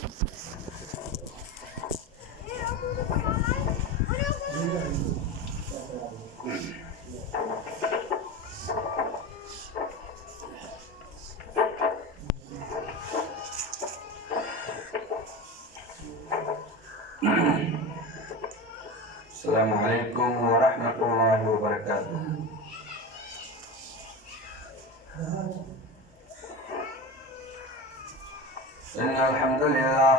السلام عليكم ورحمة الله وبركاته. إن الحمد لله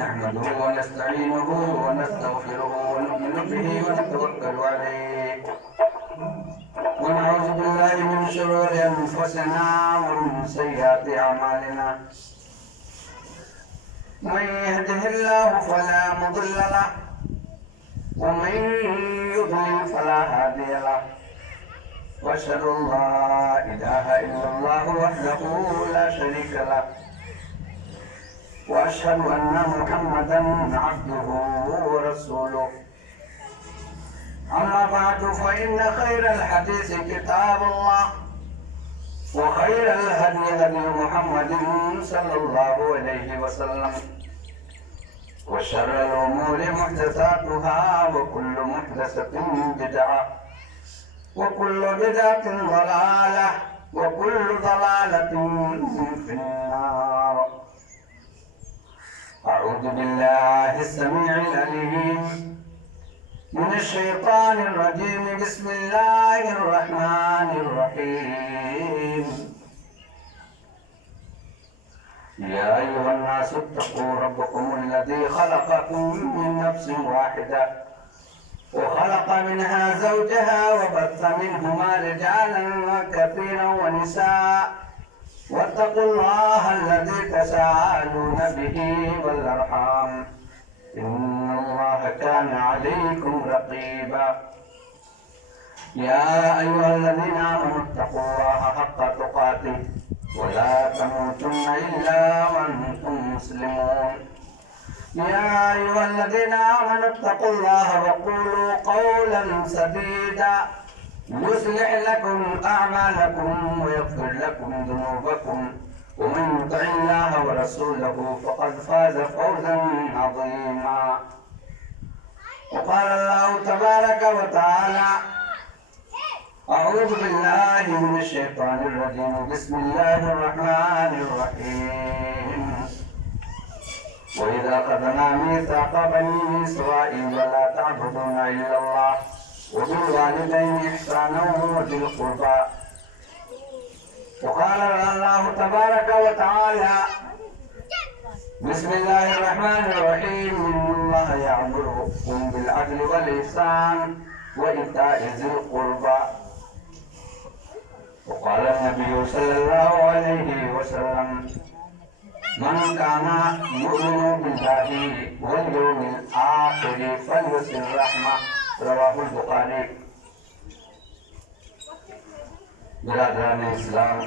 نحمده ونستعينه ونستغفره ونؤمن به ونتوكل عليه ونعوذ بالله من شرور أنفسنا ومن سيئات أعمالنا. من يهده الله فلا مضل له ومن يضلل فلا هادي له واشهد ان لا اله الا الله وحده لا شريك له واشهد ان محمدا عبده ورسوله. اما بعد فان خير الحديث كتاب الله وخير الهدي هدي محمد صلى الله عليه وسلم وشر الأمور محدثاتها وكل محدثة بدعة وكل بدعة ضلالة وكل ضلالة في النار. أعوذ بالله السميع العليم من الشيطان الرجيم. بسم الله الرحمن الرحيم. يا أيها الناس اتقوا ربكم الذي خلقكم من نفس واحدة وخلق منها زوجها وبث منهما رجالا كثيرا ونساء واتقوا الله الذي تساءلون به والأرحام إن الله كان عليكم رقيبا. يا أيها الذين آمنوا اتقوا الله حق تقاته ولا تموتن إلا وأنتم مسلمون. يا أيها الذين آمنوا اتقوا الله وقولوا قولا سديدا يصلح لكم أعمالكم ويغفر لكم ذنوبكم ومن يطع الله ورسوله فقد فاز فوزا عظيما. وقال الله تبارك وتعالى: أعوذ بالله من الشيطان الرجيم. بسم الله الرحمن الرحيم. وإذا أخذنا ميثاق بني إسرائيل لا تعبدون إلا الله وبالوالدين إحسانا وذي القربى. وقال الله تبارك وتعالى: بسم الله الرحمن الرحيم. إن الله يأمركم بالعدل والإحسان وإيتاء ذي القربى. وقال النبي صلى الله عليه وسلم: من كان يؤمن بالله واليوم الآخر فليصل رحمه. رواه البخاري. برادران اسلام،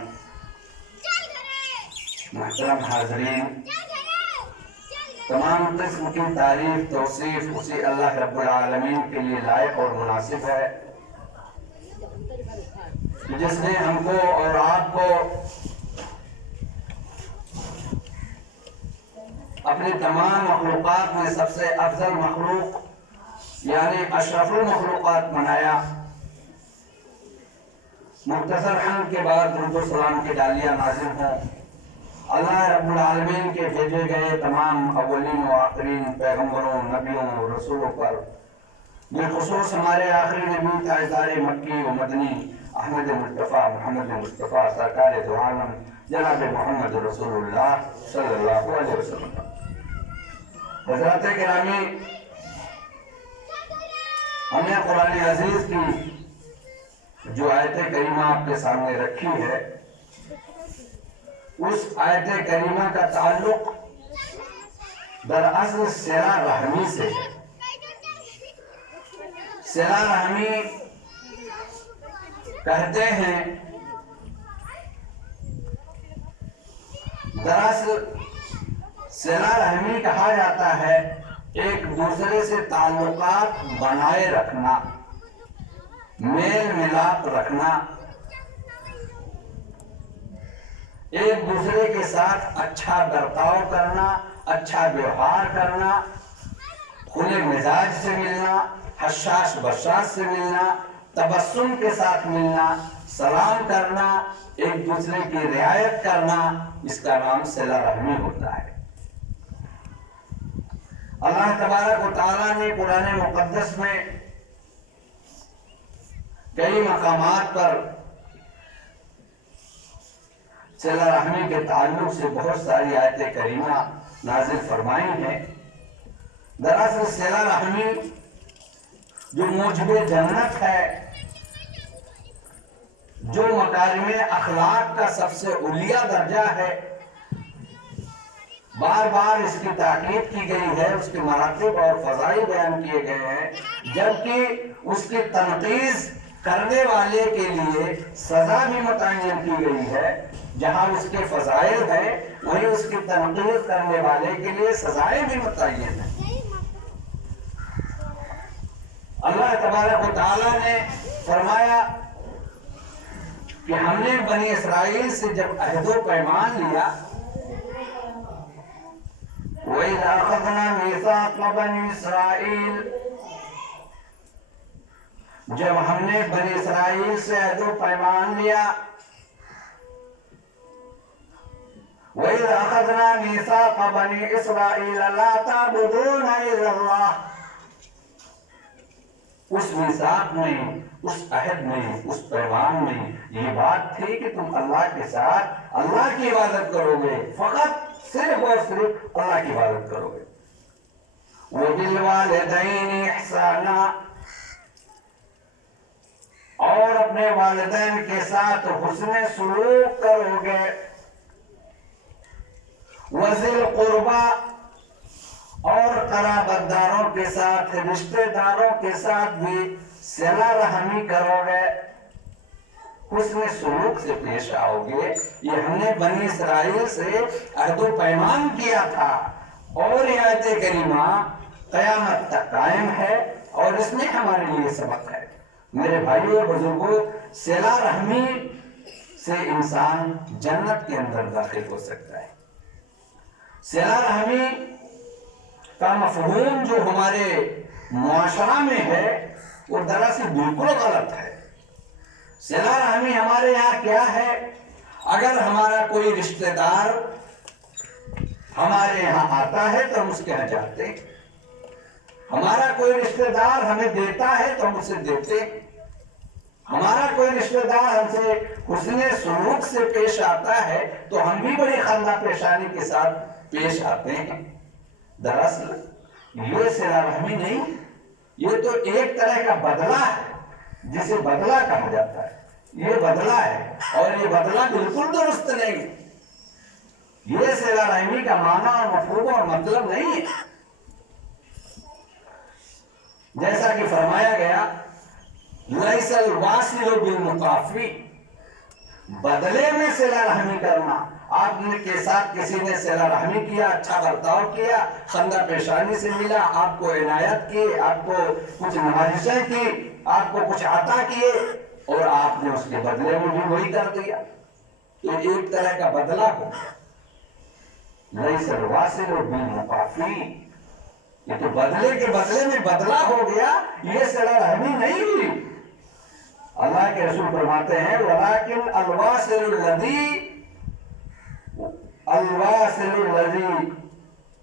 محترم حاضرین، تمام قسم کی تعریف توصیف اسی اللہ رب العالمین کے لیے لائق اور مناسب ہے جس نے ہم کو اور آپ کو اپنی تمام مخلوقات میں سب سے افضل مخلوق یعنی اشرف المخلوقات بنایا. مختصر حمد کے بعد درود و سلام کی ڈالیاں نازل ہوں اللہ رب العالمین کے بھیجے گئے تمام اولین و آخرین پیغمبروں، نبیوں و رسولوں پر، بالخصوص ہمارے آخری نبی تاجدار مکی و مدنی احمد مصطفیٰ محمد مصطفیٰ سرکار دو عالم جناب محمد رسول اللہ صلی اللہ علیہ وسلم. حضرات گرامی، ہمیں قرآن عزیز کی جو آیت کریمہ آپ کے سامنے رکھی ہے، اس آیت کریمہ کا تعلق دراصل صلہ رحمی سے ہے. صلہ رحمی کہتے ہیں، دراصل صلہ رحمی کہا جاتا ہے ایک دوسرے سے تعلقات بنائے رکھنا، میل ملاپ رکھنا. ایک دوسرے کے ساتھ اچھا برتاؤ کرنا، اچھا ویوہار کرنا، کھلے مزاج سے ملنا، حشاش بشاش سے ملنا، تبسم کے ساتھ ملنا، سلام کرنا، ایک دوسرے کی رعایت کرنا، اس کا نام صلہ رحمی ہوتا ہے۔ اللہ تبارک و تعالیٰ نے قرآن مقدس میں کئی مقامات پر صلہ رحمی کے تعلق سے بہت ساری آیت کریمہ نازل فرمائی ہیں۔ دراصل صلہ رحمی جو موجب جنت ہے، جو مکارم اخلاق کا سب سے علیہ درجہ ہے، بار بار اس کی تاکید کی گئی ہے، اس کے مراتب اور فضائل بیان کیے گئے ہیں، جبکہ اس کی تنقید کرنے والے کے لیے سزا بھی متعین کی گئی ہے۔ جہاں اس کے فضائل ہیں وہیں اس کی تنقید کرنے والے کے لیے سزائیں بھی متعین ہیں۔ اللہ تبارک و تعالیٰ نے فرمایا کہ ہم نے بنی اسرائیل سے جب عہد و پیمان لیا، وَإِذْ أَخَذْنَا مِيثَاقَ بَنِي إِسْرَائِيلَ، جب ہم نے بنی اسرائیل سے عہد و پیمان لیا، وَإِذْ أَخَذْنَا مِيثَاقَ بَنِي إِسْرَائِيلَ لَا تَعْبُدُونَ إِلَّا اللَّهَ، اس میثاق میں، اس عہد میں، اس پیمان میں یہ بات تھی کہ تم اللہ کے ساتھ اللہ کی عبادت کرو گے، فقط صرف اور صرف اللہ کی عبادت کرو گے۔ وَبِالْوَالِدَيْنِ إِحْسَانًا، اور اپنے والدین کے ساتھ حسن سلوک کرو گے۔ وَذِي الْقُرْبَى، اور قرابت داروں کے ساتھ، رشتہ داروں کے ساتھ بھی صلہ رحمی کرو گے، حسن سلوک سے پیش آؤ گے۔ یہ ہم نے بنی اسرائیل سے عہد و پیمان کیا تھا، اور یہ آیت کریمہ قیامت تک قائم ہے، اور اس میں ہمارے لیے سبق ہے۔ میرے بھائیوں اور بزرگوں، صلہ رحمی سے انسان جنت کے اندر داخل ہو سکتا ہے۔ صلہ رحمی کا مفہوم جو ہمارے معاشرہ میں ہے وہ دراصل بالکل غلط ہے۔ صلہ رحمی ہمارے یہاں کیا ہے؟ اگر ہمارا کوئی رشتہ دار ہمارے یہاں آتا ہے تو ہم اس کے یہاں جاتے، ہمارا کوئی رشتہ دار ہمیں دیتا ہے تو ہم اسے دیتے، ہمارا کوئی رشتہ دار ہم سے حسن سلوک سے پیش آتا ہے تو ہم بھی بڑی خندہ پیشانی کے ساتھ پیش آتے ہیں۔ دراصل یہ صلہ رحمی نہیں، یہ تو ایک طرح کا بدلہ ہے، جسے بدلہ کہا جاتا ہے۔ یہ بدلہ ہے، اور یہ بدلہ بالکل درست نہیں۔ یہ صلہ رحمی کا معنی اور مفہوم اور مطلب نہیں ہے۔ جیسا کہ فرمایا گیا، لَيْسَ الْوَاصِلُ بِالْمُقَافِي، بدلے میں صلہ رحمی کرنا۔ آپ کے ساتھ کسی نے صلہ رحمی کیا، اچھا برتاؤ کیا، خندہ پیشانی سے ملا، آپ کو عنایت کی، آپ کو کچھ نوازشیں کی، آپ کو کچھ عطا کیے، اور آپ نے اس کے بدلے میں بھی وہی کر دیا، تو ایک طرح کا بدلہ ہو گیا۔ لَيْسَ الْوَاصِلُ بِالْمُقَافِي، یہ تو بدلے کے بدلے میں بدلہ ہو گیا، یہ صلہ رحمی نہیں ہوئی۔ اللہ کے رسول فرماتے ہیں، وَلَكِنْ الْوَاصِلُ الَّذِي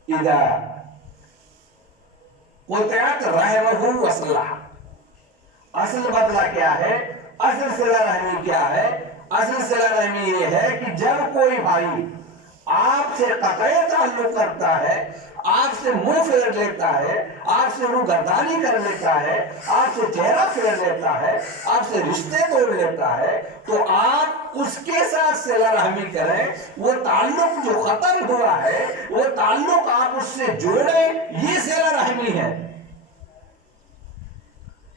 إِذَا قُطِعَتْ رَحِمُهُ وَصَلَهُ، اصل بدلہ کیا ہے؟ اصل صلہ رحمی کیا ہے؟ اصل صلہ رحمی یہ ہے کہ جب کوئی بھائی آپ سے قطعی تعلق کرتا ہے، آپ سے منہ پھیر لیتا ہے، آپ سے روگردانی کر لیتا ہے، آپ سے چہرہ پھیر لیتا ہے، آپ سے رشتے توڑ لیتا ہے، تو آپ اس کے ساتھ صلہ رحمی کریں۔ وہ تعلق جو ختم ہوا ہے، وہ تعلق آپ اس سے جوڑیں، یہ صلہ رحمی ہے۔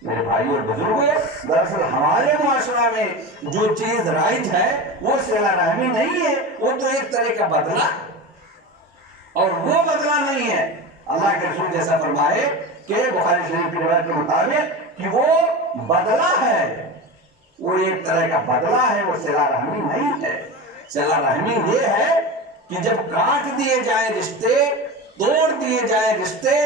میرے بھائی اور بزرگوں، دراصل ہمارے معاشرہ میں جو چیز رائج ہے وہ صلہ رحمی نہیں ہے، وہ تو ایک طرح کا بدلہ، اور وہ بدلہ نہیں ہے۔ اللہ کے رسول جیسا فرمائے کہ بخاری شریف کی روایت کے مطابق کہ وہ بدلہ ہے، وہ ایک طرح کا بدلہ ہے، وہ صلہ رحمی نہیں ہے۔ صلہ رحمی یہ ہے کہ جب کاٹ دیے جائیں رشتے، توڑ دیے جائیں رشتے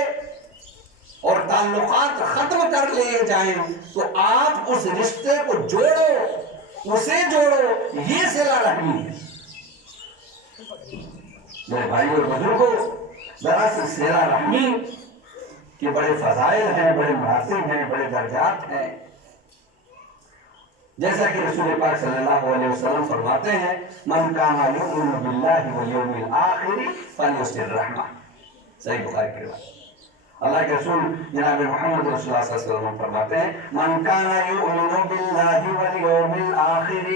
اور تعلقات ختم کر لیے جائیں تو آپ اس رشتے کو جوڑو، اسے جوڑو، یہ صلہ رحمی ہے۔ میرے بھائی اور بزرگوں، دراصل صلہ رحمی کے بڑے فضائل ہیں، بڑے مراتب ہیں، بڑے درجات ہیں۔ جیسا کہ رسول پاک صلی اللہ علیہ وسلم فرماتے ہیں من کان یؤمن باللہ والیوم الآخر فلیصل رحمہ، صحیح بخاری کی روایت۔ اللہ کے رسول جناب محمد رسول اللہ صلی اللہ علیہ وسلم فرماتے ہیں من کان یؤمن باللہ والیوم الآخر،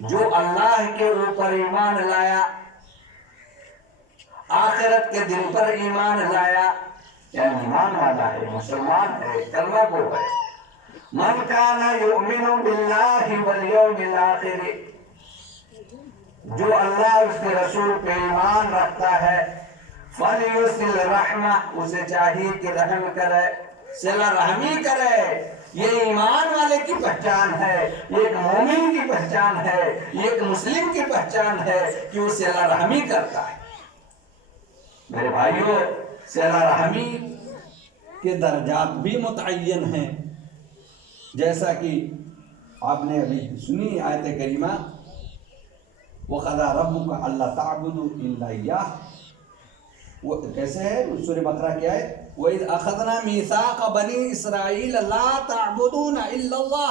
جو اللہ کے اوپر ایمان لایا، آخرت کے دن پر ایمان لایا، یعنی ایمان والا ہے، مسلمان ہے، کلمہ گو ہے۔ من کان یؤمن باللہ والیوم الآخر، جو اللہ اس کے رسول پہ ایمان رکھتا ہے، فلیصل رحمہ، اسے چاہیے کہ رحم کرے، صلہ رحمی کرے۔ یہ ایمان والے کی پہچان ہے، یہ ایک مومن کی پہچان ہے، یہ ایک مسلم کی پہچان ہے کہ وہ صلہ رحمی کرتا ہے۔ میرے بھائیوں، صلہ رحمی کے درجات بھی متعین ہیں، جیسا کہ آپ نے ابھی سنی آیت کریمہ وَقَضَىٰ رَبُّكَ أَلَّا تَعْبُدُوا إِلَّا إِيَّاهُ، وہ کیسے ہے سورہ بقرہ کی آیت وَإِذْ أَخَذْنَا مِيثَاقَ بَنِي إِسْرَائِيلَ لَا تَعْبُدُونَ إِلَّا اللَّهَ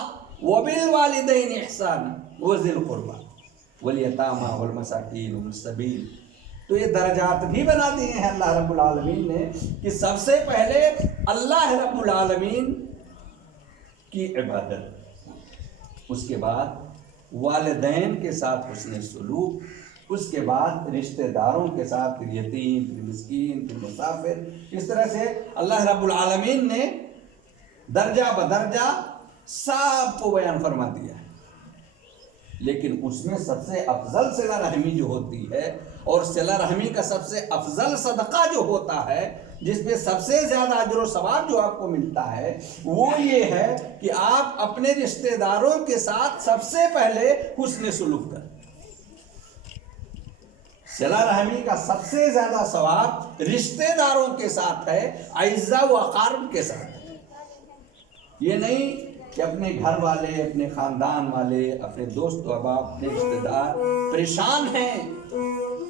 وَبِالْوَالِدَيْنِ إِحْسَانًا وَذِي الْقُرْبَىٰ وَالْيَتَامَىٰ وَالْمَسَاكِينِ وَابْنِ السَّبِيلِ۔ تو یہ درجات بھی بنا دیے ہیں اللہ رب العالمین نے کہ سب سے پہلے اللہ رب العالمین کی عبادت، اس کے بعد والدین کے ساتھ حسن سلوک، اس کے بعد رشتہ داروں کے ساتھ، پھر یتیم، پھر مسکین، پھر مسافر۔ اس طرح سے اللہ رب العالمین نے درجہ بدرجہ سب کو بیان فرما دیا ہے۔ لیکن اس میں سب سے افضل صلہ رحمی جو ہوتی ہے اور صلہ رحمی کا سب سے افضل صدقہ جو ہوتا ہے، جس پہ سب سے زیادہ اجر و ثواب جو آپ کو ملتا ہے، وہ یہ ہے کہ آپ اپنے رشتہ داروں کے ساتھ سب سے پہلے حسن سلوک کریں۔ صلہ رحمی کا سب سے زیادہ ثواب رشتہ داروں کے ساتھ ہے، اعزاء و اقارب کے ساتھ۔ یہ نہیں کہ اپنے گھر والے، اپنے خاندان والے، اپنے دوست و احباب، اپنے رشتہ دار پریشان ہیں،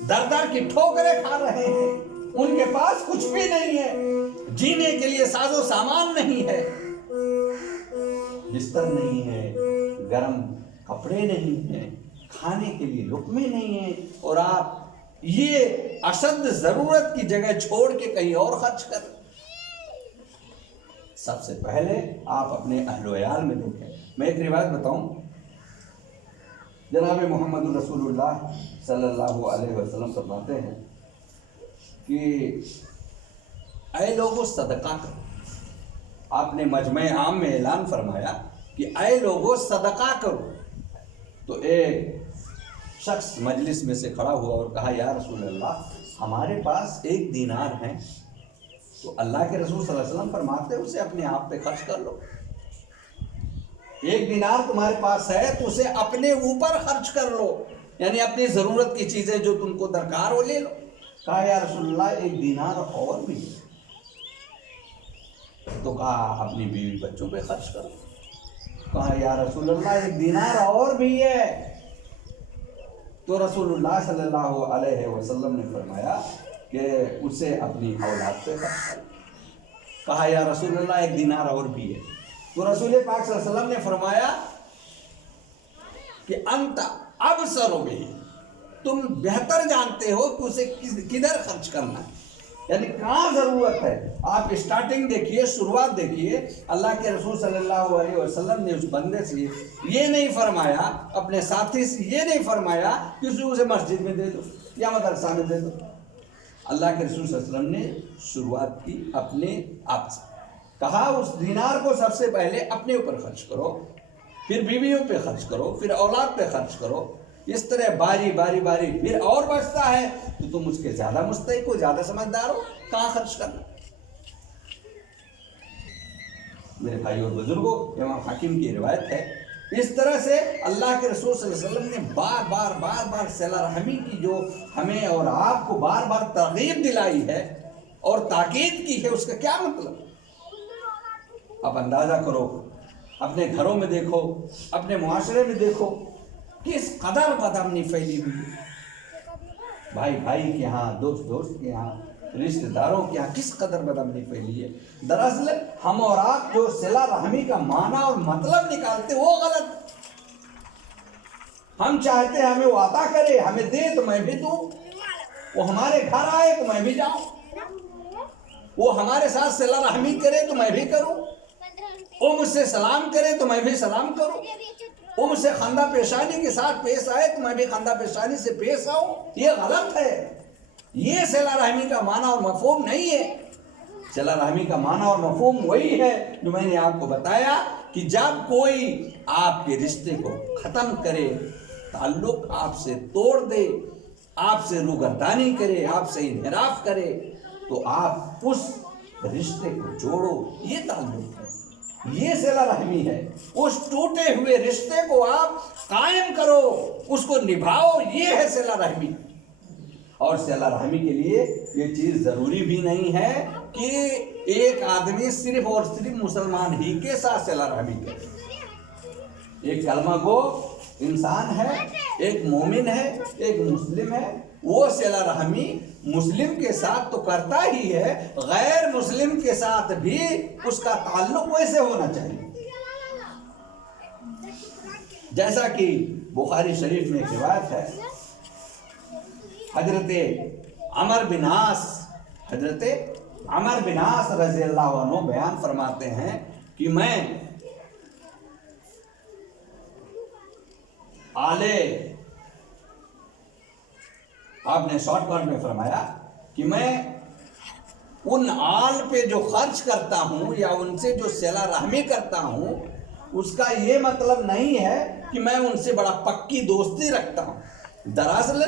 در در کی ٹھوکریں کھا رہے ہیں، ان کے پاس کچھ بھی نہیں ہے، جینے کے لیے ساز و سامان نہیں ہے، بستر نہیں ہے، گرم کپڑے نہیں ہیں، کھانے کے لیے لقمے نہیں ہیں، اور آپ یہ اشد ضرورت کی جگہ چھوڑ کے کہیں اور خرچ کر۔ سب سے پہلے آپ اپنے اہل و عیال میں دیکھیں۔ میں ایک روایت بتاؤں، جناب محمد رسول اللہ صلی اللہ علیہ وسلم فرماتے ہیں کہ اے لوگوں صدقہ کرو۔ آپ نے مجمع عام میں اعلان فرمایا کہ اے لوگوں صدقہ کرو۔ تو ایک شخص مجلس میں سے کھڑا ہوا اور کہا یا رسول اللہ، ہمارے پاس 1 دینار ہے۔ تو اللہ کے رسول صلی اللہ علیہ وسلم فرماتے ہیں اسے اپنے آپ پہ خرچ کر لو۔ 1 دینار تمہارے پاس ہے تو اسے اپنے اوپر خرچ کر لو، یعنی اپنی ضرورت کی چیزیں جو تم کو درکار ہو لے لو۔ کہا یا رسول اللہ 1 دینار اور بھی ہے۔ تو کہا اپنی بیوی بچوں پہ خرچ کرو۔ کہا یا رسول اللہ 1 دینار اور بھی ہے۔ تو رسول اللہ صلی اللہ علیہ وسلم نے فرمایا کہ اسے اپنی اولاد پہ خرچ کرو۔ کہا یا رسول اللہ 1 دینار اور بھی ہے۔ تو رسول پاک صلی اللہ علیہ وسلم نے فرمایا کہ انت ابصر بہ، تم بہتر جانتے ہو کہ اسے کدھر خرچ کرنا ہے، یعنی کہاں ضرورت ہے۔ آپ اسٹارٹنگ دیکھیے، شروعات دیکھیے۔ اللہ کے رسول صلی اللہ علیہ وسلم نے اس بندے سے یہ نہیں فرمایا، اپنے ساتھی سے یہ نہیں فرمایا کہ اسے مسجد میں دے دو یا مدرسہ میں دے دو۔ اللہ کے رسول صلی اللہ علیہ وسلم نے شروعات کی اپنے آپ سے، کہا اس دینار کو سب سے پہلے اپنے اوپر خرچ کرو، پھر بیویوں پہ خرچ کرو، پھر اولاد پہ خرچ کرو، اس طرح باری باری باری، پھر اور بچتا ہے تو تم اس کے زیادہ مستحق ہو، زیادہ سمجھدار ہو، کہاں خرچ کرنا۔ میرے بھائی اور بزرگوں، امام حاکم کی روایت ہے اس طرح سے اللہ کے رسول صلی اللہ علیہ وسلم نے بار بار صلہ رحمی کی جو ہمیں اور آپ کو بار بار ترغیب دلائی ہے اور تاکید کی ہے، اس کا کیا مطلب؟ اب اندازہ کرو، اپنے گھروں میں دیکھو، اپنے معاشرے میں دیکھو، کس قدر بدامنی پھیلی ہوئی ہے۔ بھائی بھائی کے ہاں، دوست دوست کے ہاں، رشتہ داروں کے ہاں کس قدر بدامنی پھیلی ہے۔ دراصل ہم اور آپ جو صلہ رحمی کا معنی اور مطلب نکالتے وہ غلط۔ ہم چاہتے ہیں ہمیں وہ عطا کرے، ہمیں دے تو میں بھی دوں، وہ ہمارے گھر آئے تو میں بھی جاؤں، وہ ہمارے ساتھ صلہ رحمی کرے تو میں بھی کروں، وہ مجھ سے سلام کرے تو میں بھی سلام کروں، وہ مجھ سے خندہ پیشانی کے ساتھ پیش آئے تو میں بھی خندہ پیشانی سے پیش آؤں۔ یہ غلط ہے، یہ صلہ رحمی کا معنی اور مفہوم نہیں ہے۔ صلہ رحمی کا معنی اور مفہوم وہی ہے جو میں نے آپ کو بتایا کہ جب کوئی آپ کے رشتے کو ختم کرے، تعلق آپ سے توڑ دے، آپ سے روگردانی کرے، آپ سے انحراف کرے، تو آپ اس رشتے کو جوڑو، یہ تعلق ہے، یہ صلہ رحمی ہے۔ اس ٹوٹے ہوئے رشتے کو آپ قائم کرو، اس کو نبھاؤ، یہ ہے صلہ رحمی۔ اور صلہ رحمی کے لیے یہ چیز ضروری بھی نہیں ہے کہ ایک آدمی صرف اور صرف مسلمان ہی کے ساتھ صلہ رحمی کرے۔ ایک کلمہ گو انسان ہے، ایک مومن ہے، ایک مسلم ہے، وہ صلہ رحمی مسلم کے ساتھ تو کرتا ہی ہے، غیر مسلم کے ساتھ بھی اس کا تعلق ویسے ہونا چاہیے۔ جیسا کہ بخاری شریف میں ایک روایت ہے، حضرت عمر بن عاص رضی اللہ عنہ بیان فرماتے ہیں کہ میں آپ نے شارٹ کٹ میں فرمایا کہ میں ان آل پہ جو خرچ کرتا ہوں یا ان سے جو صلہ رحمی کرتا ہوں، اس کا یہ مطلب نہیں ہے کہ میں ان سے بڑا پکی دوستی رکھتا ہوں۔ دراصل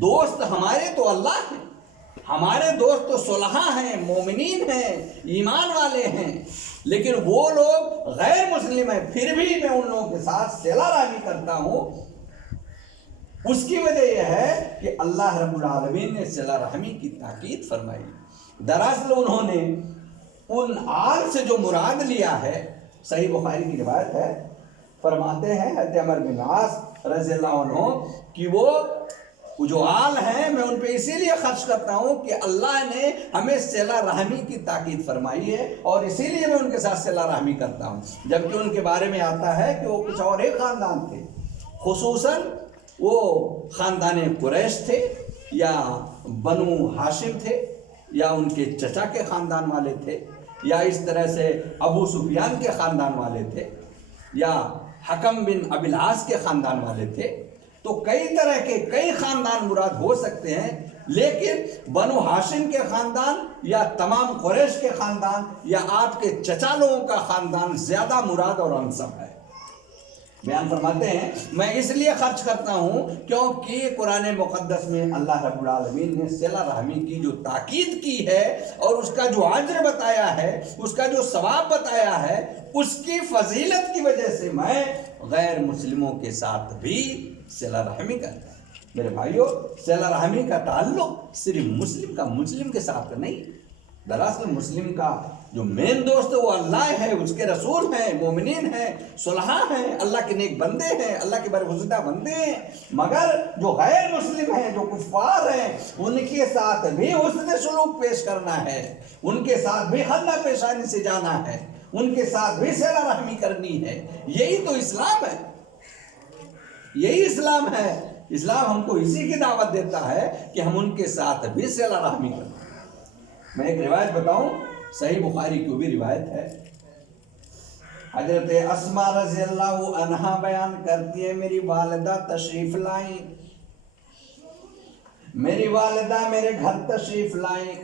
دوست ہمارے تو اللہ ہیں، ہمارے دوست تو صلحاء ہیں، مومنین ہیں، ایمان والے ہیں، لیکن وہ لوگ غیر مسلم ہیں، پھر بھی میں ان لوگوں کے ساتھ صلہ رحمی کرتا ہوں۔ اس کی وجہ یہ ہے کہ اللہ رب العالمین نے صلہ رحمی کی تاکید فرمائی۔ دراصل انہوں نے ان آل سے جو مراد لیا ہے، صحیح بخاری کی روایت ہے، فرماتے ہیں حضرت عمر بن عاص رضی اللہ عنہ کہ وہ جو آل ہیں میں ان پہ اسی لیے خرچ کرتا ہوں کہ اللہ نے ہمیں صلہ رحمی کی تاکید فرمائی ہے، اور اسی لیے میں ان کے ساتھ صلہ رحمی کرتا ہوں۔ جبکہ ان کے بارے میں آتا ہے کہ وہ کچھ اور ایک خاندان تھے، خصوصاً وہ خاندان قریش تھے یا بنو ہاشم تھے، یا ان کے چچا کے خاندان والے تھے، یا اس طرح سے ابو سفیان کے خاندان والے تھے، یا حکم بن ابی العاص کے خاندان والے تھے۔ تو کئی طرح کے کئی خاندان مراد ہو سکتے ہیں، لیکن بنو ہاشم کے خاندان یا تمام قریش کے خاندان یا آپ کے چچا لوگوں کا خاندان زیادہ مراد اور انسب ہے۔ بیان فرماتے ہیں میں اس لیے خرچ کرتا ہوں کیونکہ قرآن مقدس میں اللہ رب العالمین نے صلہ رحمی کی جو تاکید کی ہے اور اس کا جو اجر بتایا ہے، اس کا جو ثواب بتایا ہے، اس کی فضیلت کی وجہ سے میں غیر مسلموں کے ساتھ بھی صلہ رحمی کرتا ہوں۔ میرے بھائیوں، صلہ رحمی کا تعلق صرف مسلم کے ساتھ نہیں، دراصل مسلم کا جو مین دوست ہے وہ اللہ ہے، اس کے رسول ہیں، مومنین ہیں، صلحاء ہیں، اللہ کے نیک بندے ہیں، اللہ کے برگزیدہ بندے ہیں۔ مگر جو غیر مسلم ہیں، جو کفار ہیں، ان کے ساتھ بھی حسن سلوک پیش کرنا ہے، ان کے ساتھ بھی خندہ پیشانی سے جانا ہے، ان کے ساتھ بھی صلہ رحمی کرنی ہے۔ یہی تو اسلام ہے، یہی اسلام ہے۔ اسلام ہم کو اسی کی دعوت دیتا ہے کہ ہم ان کے ساتھ بھی صلہ رحمی کریں۔ میں ایک روایت بتاؤں، صحیح بخاری کی بھی روایت ہے، حضرت اسماء رضی اللہ عنہا بیان کرتی ہے میری والدہ تشریف لائیں، میری والدہ میرے گھر تشریف لائیں۔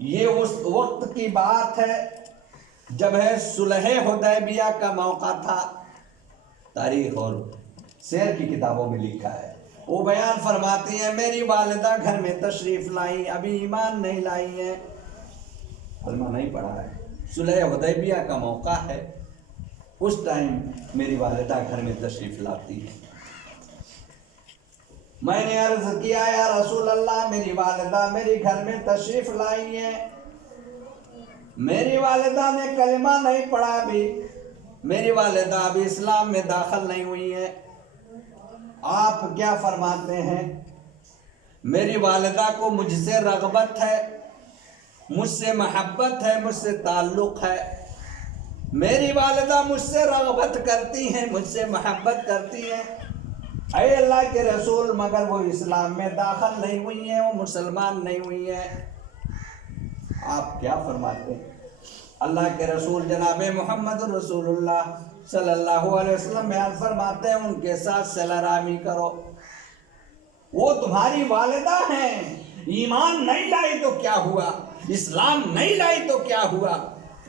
یہ اس وقت کی بات ہے جب ہے صلح حدیبیہ کا موقع تھا، تاریخ اور سیر کی کتابوں میں لکھا ہے۔ وہ بیان فرماتی ہیں میری والدہ گھر میں تشریف لائیں، ابھی ایمان نہیں لائی ہیں، کلمہ نہیں پڑھا ہے، صلح حدیبیہ کا موقع ہے، اس ٹائم میری والدہ گھر میں تشریف لاتی ہے. میں نے عرض کیا یا رسول اللہ میری والدہ میری گھر میں تشریف لائی ہے, میری والدہ نے کلمہ نہیں پڑھا ابھی, میری والدہ ابھی اسلام میں داخل نہیں ہوئی ہے, آپ کیا فرماتے ہیں؟ میری والدہ کو مجھ سے رغبت ہے, مجھ سے محبت ہے, مجھ سے تعلق ہے, میری والدہ مجھ سے رغبت کرتی ہیں, مجھ سے محبت کرتی ہیں. اے اللہ کے رسول مگر وہ اسلام میں داخل نہیں ہوئی ہیں, وہ مسلمان نہیں ہوئی ہیں. آپ کیا فرماتے ہیں؟ اللہ کے رسول جناب محمد رسول اللہ صلی اللہ علیہ وسلم بیان فرماتے ہیں ان کے ساتھ صلہ رحمی کرو, وہ تمہاری والدہ ہیں, ایمان نہیں لائی تو کیا ہوا, اسلام نہیں لائی تو کیا ہوا,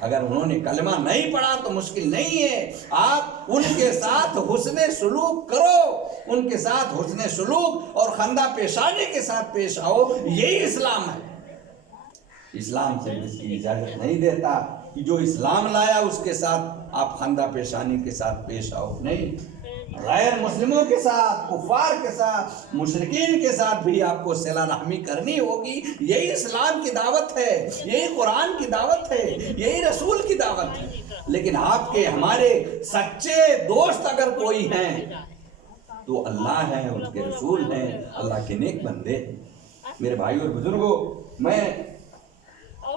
اگر انہوں نے کلمہ نہیں پڑھا تو مشکل نہیں ہے, آپ ان کے ساتھ حسن سلوک کرو, ان کے ساتھ حسن سلوک اور خندہ پیشانی کے ساتھ پیش آؤ, یہی اسلام ہے. اسلام سے اس کی اجازت نہیں دیتا کہ جو اسلام لایا اس کے ساتھ آپ خندہ پیشانی کے ساتھ پیش آؤ, نہیں, غیر مسلموں کے ساتھ, کفار کے ساتھ, مشرکین کے ساتھ بھی آپ کو صلہ رحمی کرنی ہوگی. یہی اسلام کی دعوت ہے, یہی قرآن کی دعوت ہے, یہی رسول کی دعوت ہے. لیکن آپ کے ہمارے سچے دوست اگر کوئی ہیں تو اللہ ہے, اس کے رسول ہیں, اللہ کے نیک بندے. میرے بھائی اور بزرگوں, میں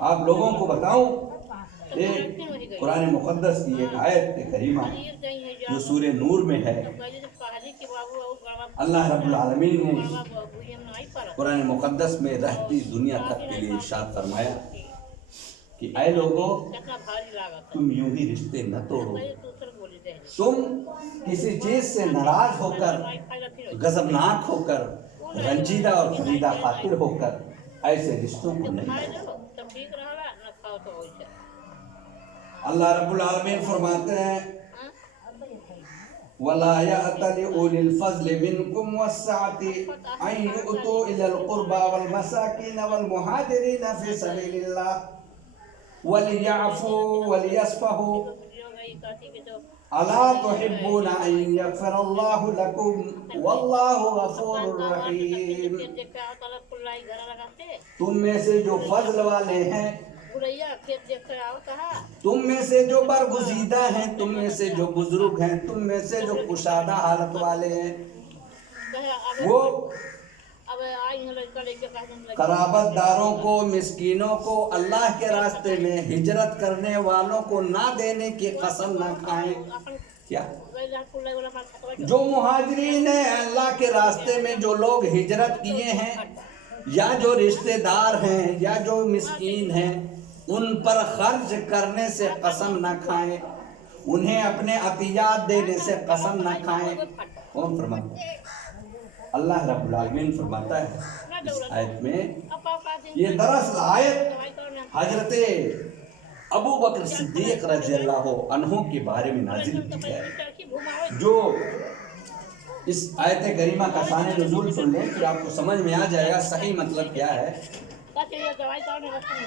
آپ لوگوں کو بتاؤں ایک قرآن مقدس کی ایک آیت کریمہ جو سورہ نور میں ہے. اللہ رب العالمین نے قرآن مقدس میں رہتی دنیا تک کے لیے ارشاد فرمایا کہ اے لوگوں تم یوں ہی رشتے نہ توڑو, تم کسی چیز سے ناراض ہو کر, غضبناک ہو کر, رنجیدہ اور خریدہ خاطر ہو کر ایسے رشتوں کو نہیں توڑو. اللہ رب العالمین فرماتے ہیں وَلَا يَأْتَلِ أُولِي الْفَضْلِ مِنْكُمْ وَالسَّعَةِ أَنْ يُؤْتُوا إِلَى الْقُرْبَى وَالْمَسَاكِينَ وَالْمُهَاجِرِينَ فِي سَبِيلِ اللَّهِ وَلِيَعْفُوا وَلِيَصْفَحُوا أَلَا تُحِبُّونَ أَنْ يَغْفِرَ اللَّهُ لَكُمْ وَاللَّهُ غَفُورٌ رَحِيمٌ. تم میں سے جو فضل والے ہیں, تم میں سے جو برگزیدہ ہیں, تم میں سے جو بزرگ ہیں, تم میں سے جو کشادہ حالت والے ہیں, وہ قرابت داروں کو, مسکینوں کو, اللہ کے راستے میں ہجرت کرنے والوں کو نہ دینے کی قسم نہ کھائیں. کیا جو مہاجرین ہیں, اللہ کے راستے میں جو لوگ ہجرت کیے ہیں, یا جو رشتہ دار ہیں, یا جو مسکین ہیں, ان پر خرچ کرنے سے قسم نہ کھائیں, انہیں اپنے عطیات دینے سے قسم نہ کھائیں. کون فرماتا ہے؟ اللہ رب العالمین فرماتا ہے اس آیت میں. یہ دراصل آیت حضرت ابو بکر صدیق رضی اللہ عنہ کے بارے میں نازل کی ہے. جو اس آیت کریمہ کا شان نزول سن لیں کہ آپ کو سمجھ میں آ جائے گا صحیح مطلب کیا ہے.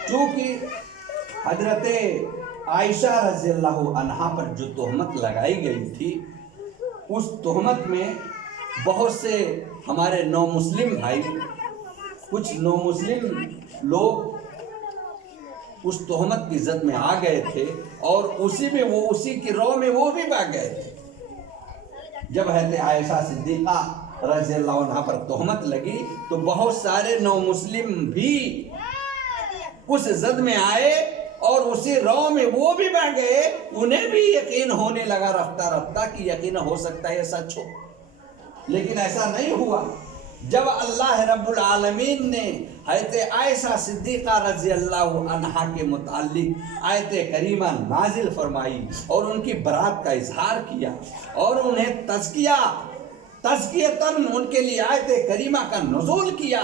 چونکہ حضرت عائشہ رضی اللہ عنہا پر جو تہمت لگائی گئی تھی, اس تہمت میں بہت سے ہمارے نو مسلم بھائی, کچھ نو مسلم لوگ اس تہمت کی زد میں آ گئے تھے, اور اسی کی رو میں وہ بھی بھاگ گئے تھے. جب حضرت عائشہ صدیقہ رضی اللہ عنہ پر تہمت لگی تو بہت سارے نو مسلم بھی اس زد میں آئے, اور اسی رو میں وہ بھی بہ گئے. انہیں بھی یقین ہونے لگا رفتہ رفتہ کہ یقین ہو سکتا ہے یہ سچ ہو, لیکن ایسا نہیں ہوا. جب اللہ رب العالمین نے حضرت عائشہ صدیقہ رضی اللہ عنہا کے متعلق آیت کریمہ نازل فرمائی اور ان کی برات کا اظہار کیا اور انہیں تزکیتاً ان کے لیے آیت کریمہ کا نزول کیا,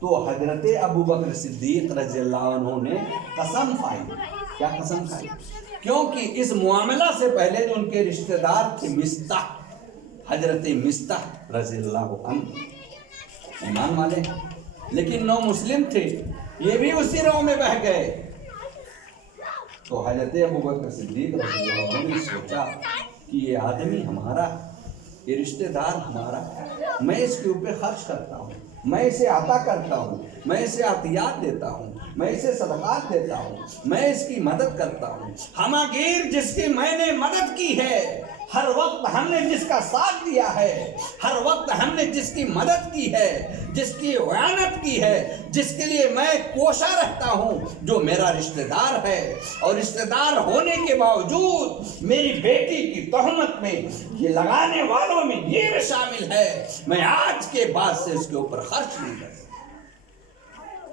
تو حضرت ابو بکر صدیق رضی اللہ عنہ نے قسم کھائی. کیا قسم کھائی؟ کیونکہ اس معاملہ سے پہلے جو ان کے رشتہ دار تھے مستح, حضرت مستح رضی اللہ عنہ ایمان والے, لیکن نو مسلم تھے, یہ بھی اسی رو میں بہ گئے. تو حضرت ابوبکر صدیق رضی اللہ عنہ نے سوچا کہ یہ آدمی ہمارا، یہ رشتہ دار ہمارا، میں اس کے اوپر خرچ کرتا ہوں، میں اسے عطا کرتا ہوں، میں اسے عطیات دیتا ہوں، میں اسے صدقات دیتا ہوں، میں اس کی مدد کرتا ہوں، ہماگیر جس کی میں نے مدد کی ہے، ہر وقت ہم نے جس کا ساتھ دیا ہے، ہر وقت ہم نے جس کی مدد کی ہے، جس کی اعانت کی ہے، جس کے لیے میں کوشاں رہتا ہوں، جو میرا رشتہ دار ہے، اور رشتہ دار ہونے کے باوجود میری بیٹی کی تہمت میں یہ لگانے والوں میں یہ بھی شامل ہے، میں آج کے بعد سے اس کے اوپر خرچ نہیں کرتا۔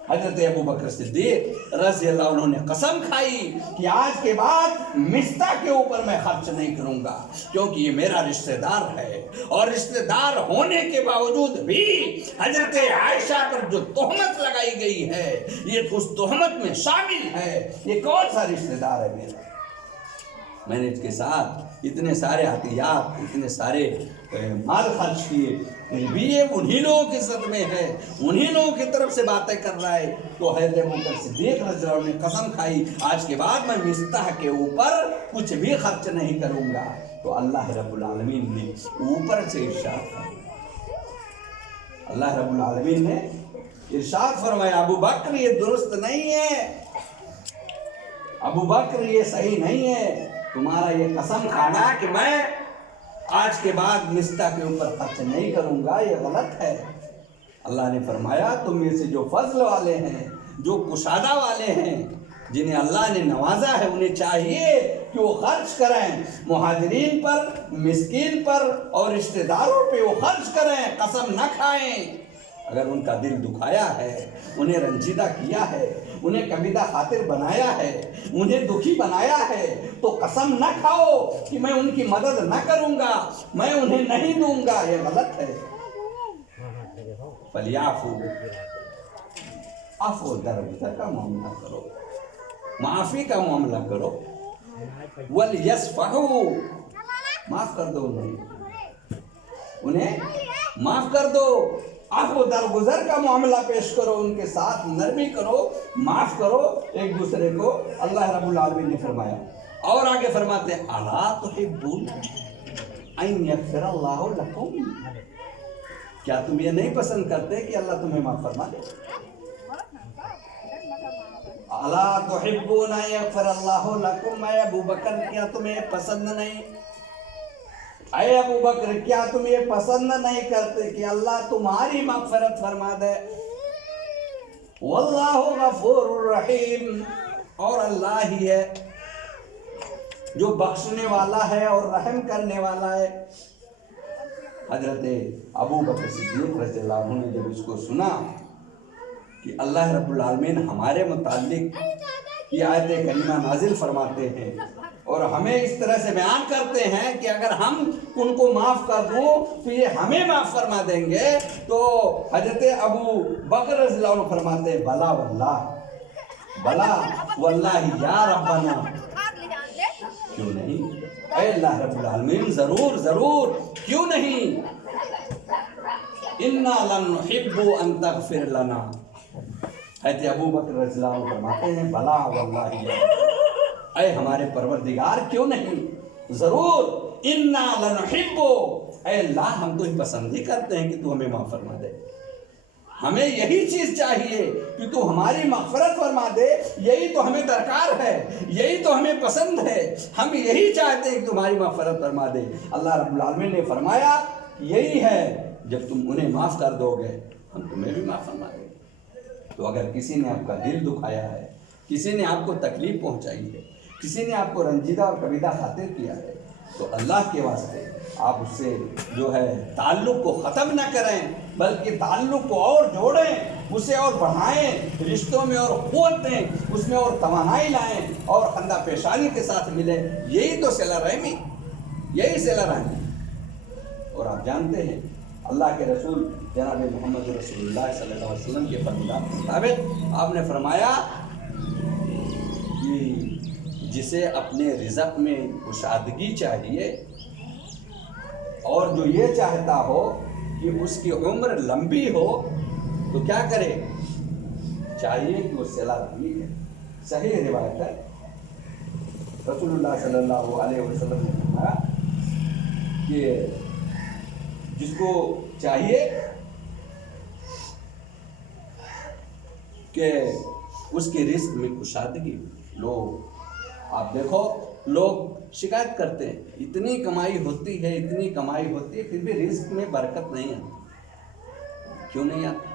حضرت ابوبکر صدیق رضی اللہ عنہ نے قسم کھائی کہ آج کے بعد مصطح کے اوپر میں خرچ نہیں کروں گا، کیونکہ یہ میرا رشتہ دار ہے، اور رشتہ دار ہونے کے باوجود بھی حضرت عائشہ پر جو تہمت لگائی گئی ہے یہ اس تہمت میں شامل ہے۔ یہ کون سا رشتہ دار ہے میرا؟ میں نے اس کے ساتھ اتنے سارے عطیات، اتنے سارے مال خرچ کیے، پھر بھی یہ انہی لوگوں کے صدمے ہے، انہی لوگوں کی طرف سے باتیں کر رہا ہے۔ تو حضرت ابوبکر صدیق رضی اللہ عنہ نے قسم کھائی آج کے بعد میں مصطح کے اوپر کچھ بھی خرچ نہیں کروں گا۔ تو اللہ رب العالمین نے اوپر سے ارشاد فرمایا، اللہ رب العالمین نے ارشاد فرمایا ابو بکر یہ درست نہیں ہے، ابو بکر یہ صحیح نہیں ہے، تمہارا یہ قسم کھانا کہ میں آج کے بعد مصطح کے اوپر خرچ نہیں کروں گا، یہ غلط ہے۔ اللہ نے فرمایا تم میں سے جو فضل والے ہیں، جو کشادہ والے ہیں، جنہیں اللہ نے نوازا ہے، انہیں چاہیے کہ وہ خرچ کریں، مہاجرین پر، مسکین پر اور رشتہ داروں پہ وہ خرچ کریں، قسم نہ کھائیں۔ اگر ان کا دل دکھایا ہے، انہیں رنجیدہ کیا ہے، انہیں کبیدہ خاطر بنایا ہے، انہیں دکھی بنایا ہے، تو قسم نہ کھاؤ کہ میں ان کی مدد نہ کروں گا، میں انہیں نہیں دوں گا، یہ غلط ہے۔ فَلْيَعْفُوا، عفو درگزر کا معاملہ کرو، معافی کا معاملہ کرو، وَلْيَصْفَحُوا، معاف کر دو انہیں معاف کر دو، عفو درگزر کا معاملہ پیش کرو، ان کے ساتھ نرمی کرو، معاف کرو ایک دوسرے کو، اللہ رب العالمین نے فرمایا۔ اور آگے فرماتے ہیں اَلَا تُحِبُّونَ أَن يَغْفِرَ اللَّهُ لَكُمْ، کیا تم یہ نہیں پسند کرتے کہ اللہ تمہیں معاف فرما دے؟ اَلَا تُحِبُّونَ أَن يَغْفِرَ اللَّهُ لَكُمْ، اے ابو بکر کیا تمہیں پسند نہیں، اے ابو بکر کیا تم یہ پسند نہیں کرتے کہ اللہ تمہاری مغفرت فرما دے؟ واللہ غفور الرحیم، اور اللہ ہی ہے جو بخشنے والا ہے اور رحم کرنے والا ہے۔ حضرت ابو بکر صدیق رضی اللہ عنہ نے جب اس کو سنا کہ اللہ رب العالمین ہمارے متعلق یہ آیت کریمہ نازل فرماتے ہیں اور ہمیں اس طرح سے بیان کرتے ہیں کہ اگر ہم ان کو معاف کر دوں تو یہ ہمیں معاف فرما دیں گے، تو حضرت ابو بکر رضی اللہ عنہ فرماتے ہیں بلا واللہ، بلا واللہ یا ربنا، کیوں نہیں اے اللہ رب العالمین، ضرور ضرور کیوں نہیں، انا لنحب ان تغفر لنا، حضرت ابو بکر رضی اللہ عنہ فرماتے ہیں بلا واللہ یا اے ہمارے پروردگار کیوں نہیں، ضرور، انا لنحب، اے اللہ ہم تو پسند ہی کرتے ہیں کہ تو ہمیں معاف فرما دے، ہمیں یہی چیز چاہیے کہ تو ہماری مغفرت فرما دے، یہی تو ہمیں درکار ہے، یہی تو ہمیں پسند ہے، ہم یہی چاہتے ہیں کہ تمہاری مغفرت فرما دے۔ اللہ رب العالمین نے فرمایا یہی ہے، جب تم انہیں معاف کر دو گے ہم تمہیں بھی معاف فرما دیں گے۔ تو اگر کسی نے آپ کا دل دکھایا ہے، کسی نے آپ کو تکلیف پہنچائی ہے، کسی نے آپ کو رنجیدہ اور کبیدہ خاطر کیا ہے، تو اللہ کے واسطے آپ اس سے جو ہے تعلق کو ختم نہ کریں، بلکہ تعلق کو اور جوڑیں، اسے اور بڑھائیں، رشتوں میں اور قوت دیں، اس میں اور توانائی لائیں اور خندہ پیشانی کے ساتھ ملیں، یہی تو صلہ رحمی، یہی صلہ رحمی۔ اور آپ جانتے ہیں اللہ کے رسول جناب محمد رسول اللہ صلی اللہ علیہ وسلم کے فرمان کے مطابق آپ نے فرمایا کہ جسے اپنے رزق میں کشادگی چاہیے اور جو یہ چاہتا ہو کہ اس کی عمر لمبی ہو، تو کیا کرے؟ چاہیے کہ وہ صلہ رحمی ہے۔ صحیح روایت ہے رسول اللہ صلی اللہ علیہ وسلم نے فرمایا کہ جس کو چاہیے کہ اس کے رزق میں کشادگی. لوگ آپ دیکھو لوگ شکایت کرتے ہیں اتنی کمائی ہوتی ہے پھر بھی رزق میں برکت نہیں آتی. کیوں نہیں آتی؟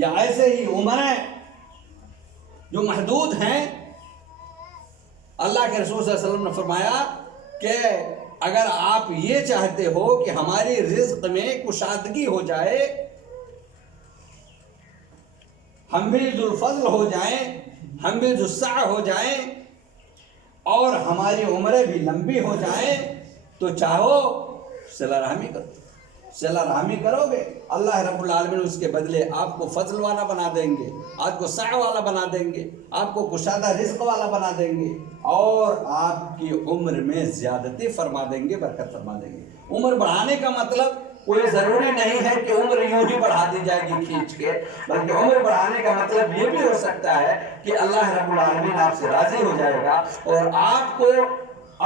یا ایسے ہی عمریں جو محدود ہیں، اللہ کے رسول صلی اللہ علیہ وسلم نے فرمایا کہ اگر آپ یہ چاہتے ہو کہ ہماری رزق میں کشادگی ہو جائے، ہم بھی ذو الفضل ہو جائیں، ہم بھی ذو السعہ ہو جائیں اور ہماری عمریں بھی لمبی ہو جائیں، تو چاہو صلہ رحمی کرو. صلہ رحمی کرو گے اللہ رب العالمین اس کے بدلے آپ کو فضل والا بنا دیں گے، آپ کو سعہ والا بنا دیں گے، آپ کو کشادہ رزق والا بنا دیں گے اور آپ کی عمر میں زیادتی فرما دیں گے، برکت فرما دیں گے. عمر بڑھانے کا مطلب کوئی ضروری نہیں ہے کہ عمر یوں ہی بڑھا دی جائے گی کھینچ کے، بلکہ عمر بڑھانے کا مطلب یہ بھی ہو سکتا ہے کہ اللہ رب العالمین آپ سے راضی ہو جائے گا اور آپ کو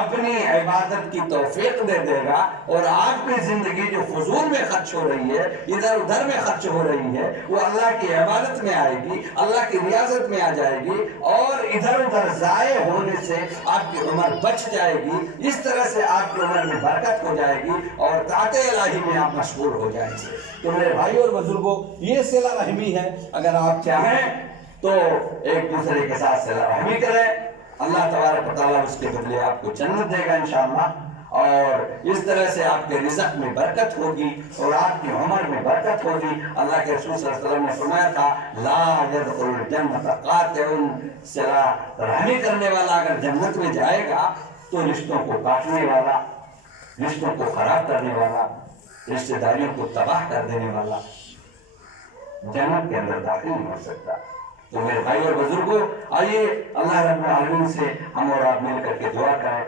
اپنی عبادت کی توفیق دے دے گا اور آپ کی زندگی جو فضول میں خرچ ہو رہی ہے، ادھر ادھر میں خرچ ہو رہی ہے، وہ اللہ کی عبادت میں آئے گی، اللہ کی ریاضت میں آ جائے گی اور ادھر ادھر ضائع ہونے سے آپ کی عمر بچ جائے گی. اس طرح سے آپ کی عمر میں برکت ہو جائے گی اور طاعت الہی میں آپ مشغول ہو جائیں گے. تو میرے بھائی اور بزرگوں، یہ صلہ رحمی ہے. اگر آپ چاہیں تو ایک دوسرے کے ساتھ صلہ رحمی کریں، اللہ تبارک و تعالیٰ اس کے بدلے آپ کو جنت دے گا انشاءاللہ، اور اس طرح سے آپ کے رزق میں برکت ہوگی اور آپ کی عمر میں برکت ہوگی. اللہ کے رسول صلی اللہ علیہ وسلم نے فرمایا تھا لا يدخل الجنت قاطع. صلہ رحمی کرنے والا اگر جنت میں جائے گا تو رشتوں کو کاٹنے والا، رشتوں کو خراب کرنے والا، رشتہ داریوں کو تباہ کر دینے والا جنت کے اندر داخل نہیں ہو سکتا. تو میرے بھائی اور بزرگوں، آئیے اللہ رب العالمین سے ہم اور آپ مل کر کے دعا کریں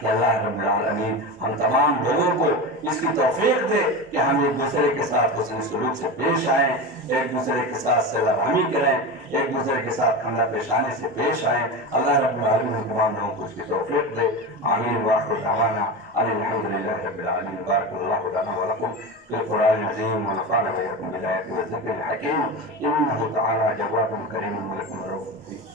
کہ اللہ رب العالمین ہم تمام لوگوں کو اس کی توفیق دے کہ ہم ایک دوسرے کے ساتھ حسن سلوک سے پیش آئیں، ایک دوسرے کے ساتھ صلہ رحمی کریں، ایک دوسرے کے ساتھ خندہ پیشانی سے پیش آئیں. اللہ رب العالمین ہم تمام لوگوں کو اس کی توفیق دے. آمین. وآخر دعوانا ان الحمد للہ رب العالمین. بارک اللہ لنا ولکم فی القرآن العظیم ونفعنا وإياکم بالآیات والذکر الحکیم. انہ تعالی جواد کریم ولکم رؤوف رحیم.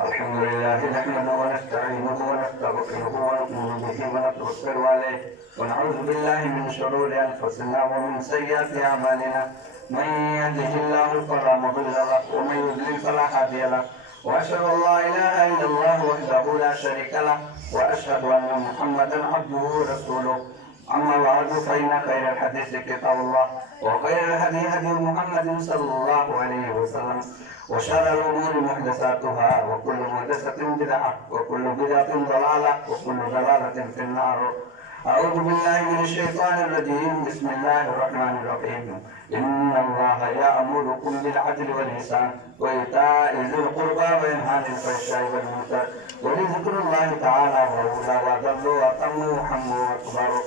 الحمد لله نحمده ونستعينه ونستغفره ونؤمن به ونتوكل عليه ونعوذ بالله من شرور انفسنا ومن سيئات اعمالنا. من يهده الله فلا مضل له ومن يضلل فلا هادي له. واشهد ان لا اله الا الله وحده لا شريك له واشهد ان محمدا عبده ورسوله. اما بعد فان خير الحديث كتاب الله وخير الهدي هدي محمد صلى الله عليه وسلم وشر الأمور محدثاتها وكل محدثة بدعة وكل بدعة ضلالة وكل ضلالة في النار. أعوذ بالله من الشيطان الرجيم. بسم الله الرحمن الرحيم. إن الله يأمركم بالعدل والإحسان وإيتاء ذي القربى وينهى عن الفحشاء والمنكر ولذكر الله تعالى ولولا وضلوا وأتموا وحموا وأكبروا.